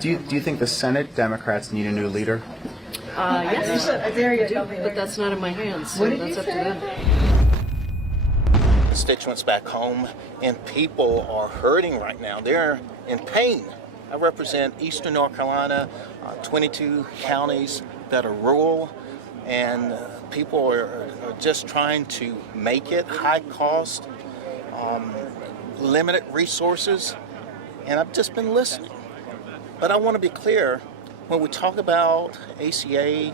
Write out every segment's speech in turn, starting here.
Do you think the Senate Democrats need a new leader? Yes, I do, but that's not in my hands, so that's up to them. Constituents back home, and people are hurting right now. They're in pain. I represent Eastern North Carolina, 22 counties that are rural, and people are just trying to make it, high cost, limited resources, and I've just been listening. But I want to be clear, when we talk about ACA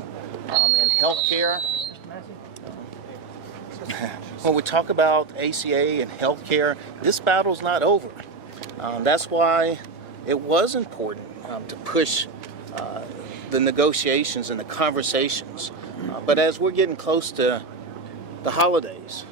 and healthcare, when we talk about ACA and healthcare, this battle's not over. That's why it was important to push the negotiations and the conversations. But as we're getting close to the holidays,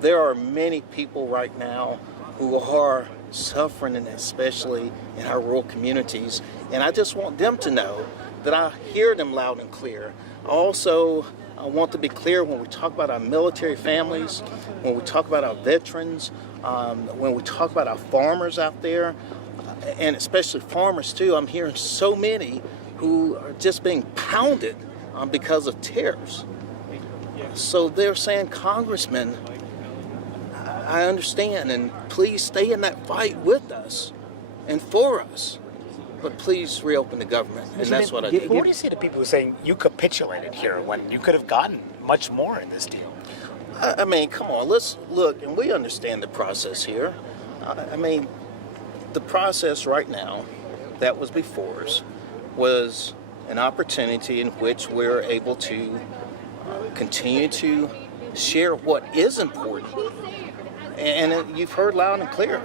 there are many people right now who are suffering, and especially in our rural communities. And I just want them to know that I hear them loud and clear. Also, I want to be clear when we talk about our military families, when we talk about our veterans, when we talk about our farmers out there, and especially farmers too. I'm hearing so many who are just being pounded because of tariffs. So they're saying, Congressman, I understand, and please stay in that fight with us and for us. But please reopen the government, and that's what I do. What do you say to people who are saying you capitulated here when you could have gotten much more in this deal? I mean, come on, let's look, and we understand the process here. I mean, the process right now that was before us was an opportunity in which we're able to continue to share what is important. And you've heard loud and clear,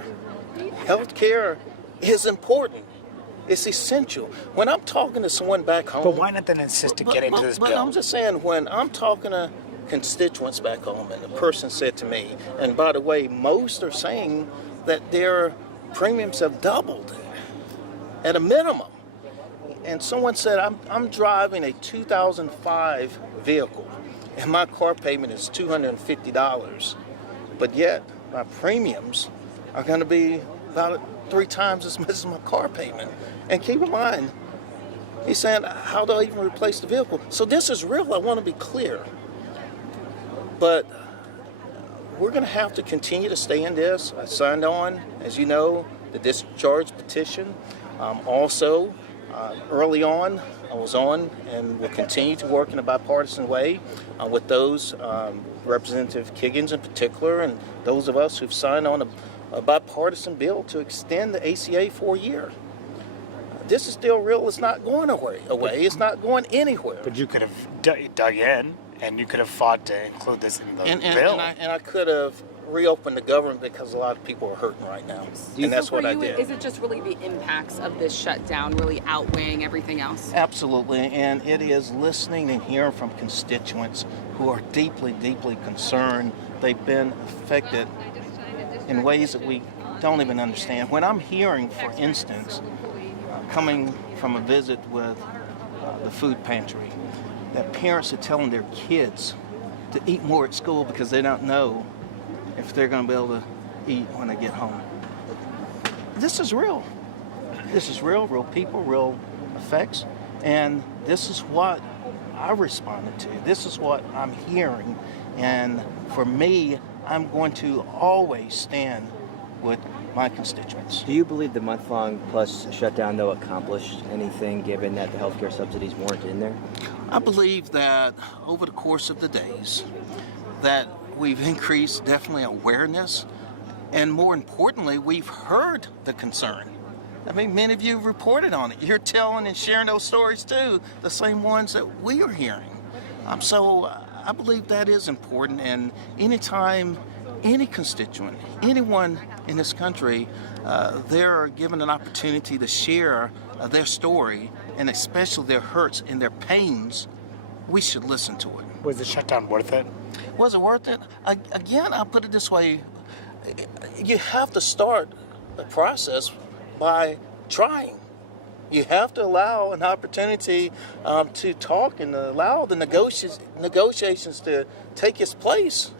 healthcare is important. It's essential. When I'm talking to someone back home... But why not then insist to get into this bill? But I'm just saying, when I'm talking to constituents back home, and the person said to me, and by the way, most are saying that their premiums have doubled at a minimum. And someone said, I'm driving a 2005 vehicle, and my car payment is $250, but yet my premiums are going to be about 3 times as much as my car payment. And keep in mind, he's saying, how do I even replace the vehicle? So this is real, I want to be clear. But we're going to have to continue to stay in this. I signed on, as you know, the discharge petition. Also, early on, I was on and will continue to work in a bipartisan way with those, Representative Kiggins in particular, and those of us who've signed on a bipartisan bill to extend the ACA for a year. This is still real. It's not going away. It's not going anywhere. But you could have dug in, and you could have fought to include this in the bill. And I could have reopened the government because a lot of people are hurting right now. And that's what I did. Is it just really the impacts of this shutdown really outweighing everything else? Absolutely. And it is listening and hearing from constituents who are deeply, deeply concerned. They've been affected in ways that we don't even understand. When I'm hearing, for instance, coming from a visit with the food pantry, that parents are telling their kids to eat more at school because they don't know if they're going to be able to eat when they get home. This is real. This is real people, real effects. And this is what I responded to. This is what I'm hearing. And for me, I'm going to always stand with my constituents. Do you believe the month-long plus shutdown, though, accomplished anything given that the healthcare subsidies weren't in there? I believe that over the course of the days that we've increased definitely awareness, and more importantly, we've heard the concern. I mean, many of you reported on it. You're telling and sharing those stories too, the same ones that we are hearing. So I believe that is important, and anytime any constituent, anyone in this country, they're given an opportunity to share their story, and especially their hurts and their pains, we should listen to it. Was the shutdown worth it? Was it worth it? Again, I'll put it this way. You have to start the process by trying. You have to allow an opportunity to talk and allow the negotiations to take its place.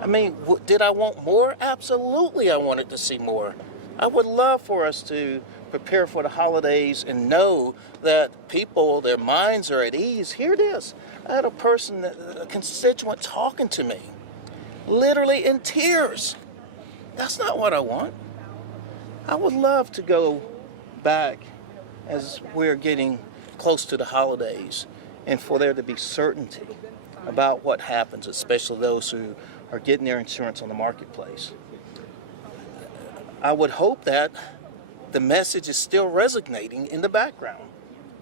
I mean, did I want more? Absolutely, I wanted to see more. I would love for us to prepare for the holidays and know that people, their minds are at ease. Here it is. I had a constituent talking to me, literally in tears. That's not what I want. I would love to go back as we're getting close to the holidays and for there to be certainty about what happens, especially those who are getting their insurance on the marketplace. I would hope that the message is still resonating in the background.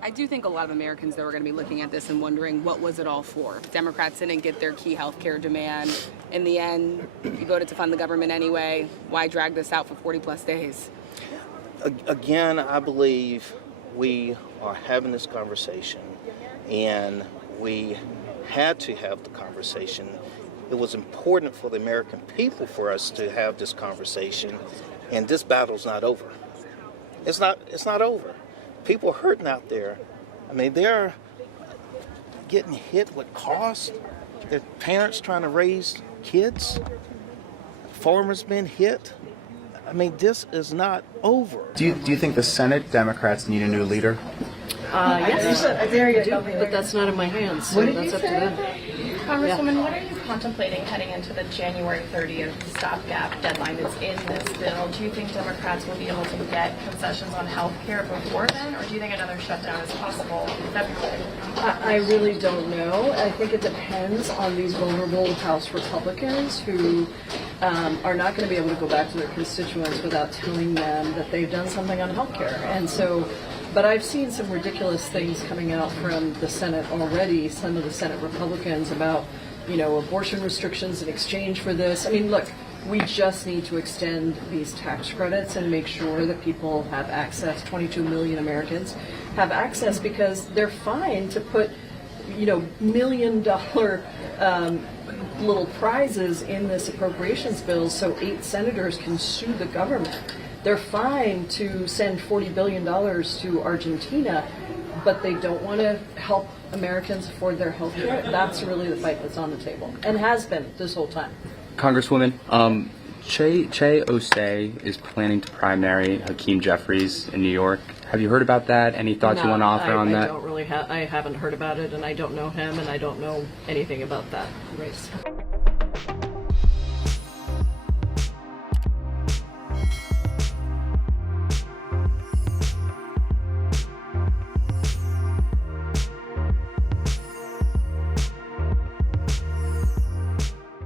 I do think a lot of Americans, though, are going to be looking at this and wondering, what was it all for? Democrats didn't get their key health care demand. In the end, you voted to fund the government anyway. Why drag this out for 40-plus days? Again, I believe we are having this conversation, and we had to have the conversation. It was important for the American people for us to have this conversation, and this battle's not over. It's not over. People are hurting out there. I mean, they're getting hit with costs. Their parents trying to raise kids. Farmers being hit. I mean, this is not over. Do you think the Senate Democrats need a new leader? Yes, I do, but that's not in my hands, so that's up to them. Congresswoman, what are you contemplating heading into the January 30th stopgap deadline that's in this bill? Do you think Democrats will be able to get concessions on health care before then, or do you think another shutdown is possible in February? I really don't know. I think it depends on these vulnerable House Republicans who are not going to be able to go back to their constituents without telling them that they've done something on health care. And so, but I've seen some ridiculous things coming out from the Senate already, some of the Senate Republicans about, abortion restrictions in exchange for this. I mean, look, we just need to extend these tax credits and make sure that people have access, 22 million Americans have access, because they're fine to put, $1 million little prizes in this appropriations bill so 8 senators can sue the government. They're fine to send $40 billion to Argentina, but they don't want to help Americans afford their health care. That's really the fight that's on the table, and has been this whole time. Congresswoman, Che Osei is planning to primary Hakeem Jeffries in New York. Have you heard about that? Any thoughts you want to offer on that? I haven't heard about it, and I don't know him, and I don't know anything about that race.